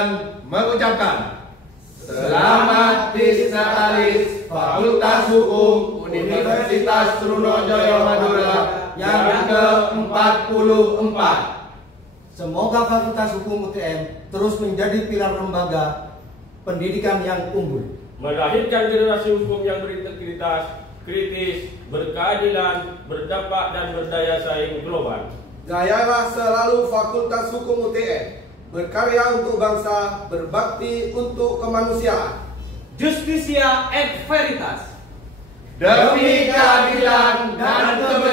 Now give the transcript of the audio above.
dengan mengucapkan Selamat Disnatalis Fakultas Hukum Universitas Trunojoyo Madura yang ke-44. Semoga Fakultas Hukum UTM terus menjadi pilar lembaga pendidikan yang unggul, melahirkan generasi hukum yang berintegritas, kritis, berkeadilan, berdampak dan berdaya saing global. Gayalah selalu Fakultas Hukum UTM, berkarya untuk bangsa, berbakti untuk kemanusiaan. Justitia et Veritas. demi keadilan dan kebenaran.